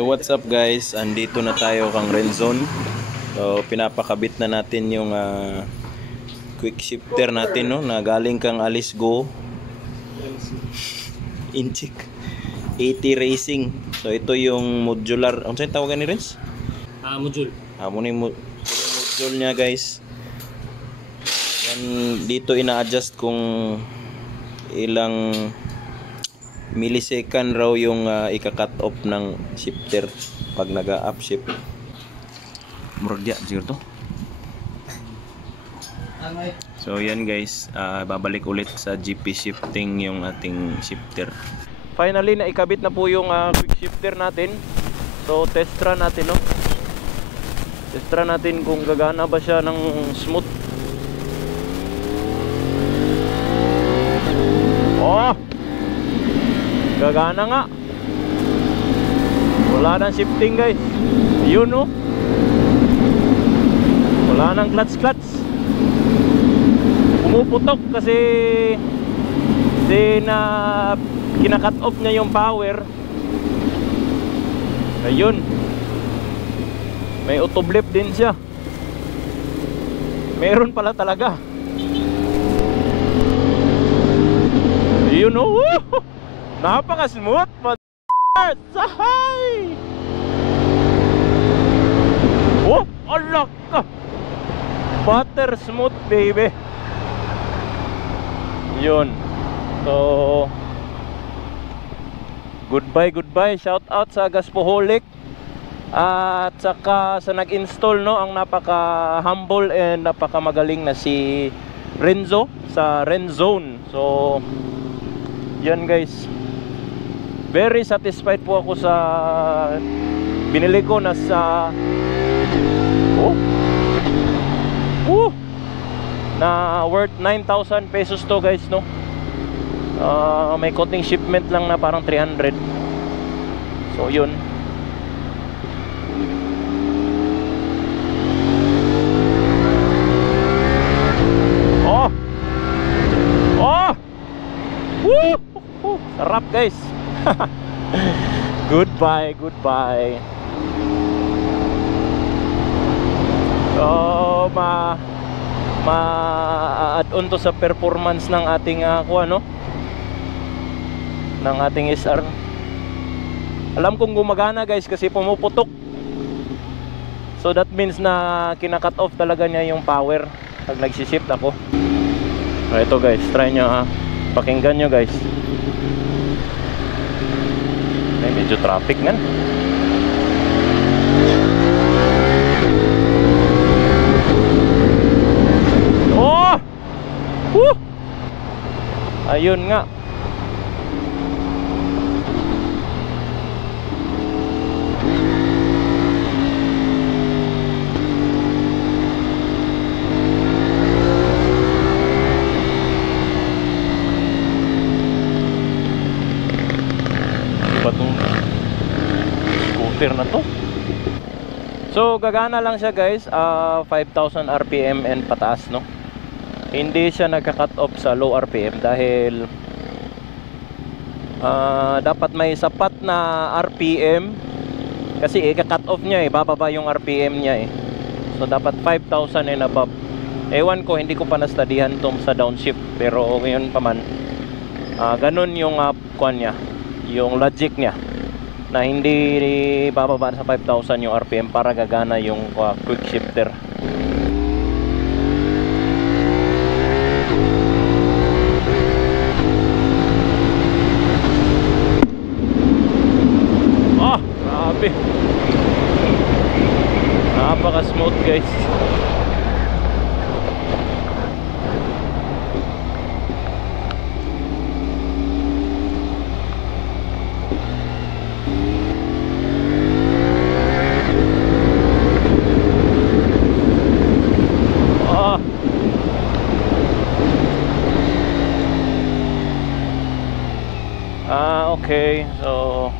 So what's up guys, andito na tayo kang Renzone. So pinapakabit na natin yung quick shifter natin, no, na galing kang Alice Go Inchik 80 Racing. So ito yung modular, ano sa'yo tawagan ni Renz? Module. Muna yung module niya guys. Yan, dito ina-adjust kung ilang millisecond raw yung ika-cut off ng shifter pag naga-upshift. Murag dia siguro to. So yan guys, babalik ulit sa GP shifting yung ating shifter. Finally naikabit na po yung quick shifter natin. So test run natin, no. Test run natin kung gagana ba siya ng smooth. Oh! Gagana nga. Wala nang shifting guys. Yun, no. Wala nang clutch. Pumuputok kasi kinakat off niya yung power. Ayun. May auto blip din siya. Meron pala talaga. Ayun, no. Napaka-smooth, sahay! Oh, alak ka! Butter smooth, baby. Yun. So, goodbye. Shout out sa Gaspoholic. At saka sa nag-install, no, ang napaka-humble and napaka-magaling na si Renzo sa Renzone. So, yan guys. Very satisfied po ako sa binili ko na sa na worth 9,000 pesos to guys, no. May konting shipment lang na parang 300. So yun. Sarap guys. Goodbye. So ma-add on to sa performance ng ating ng ating SR. Alam kong gumagana guys kasi pumuputok. So that means na kinakat off talaga niya yung power pag nagsishift ako. So ito guys, try nyo pakinggan nyo guys. Medyo traffic nga. Oh! Woo! Ayun nga. Batong scooter na to. So gagana lang siya guys, 5,000 RPM and pataas, no. Hindi siya nagka-cut off sa low RPM dahil dapat may sapat na RPM kasi ika-cut off niya bababa yung RPM niya So dapat 5,000 and above. Ewan ko, hindi ko pa na-studyhan tong sa downshift, pero ngayon pa man ganun yung kuan niya, yung logic niya na hindi bababa sa 5,000 yung RPM para gagana yung quick shifter. Grabe, napaka smooth guys. Okay, so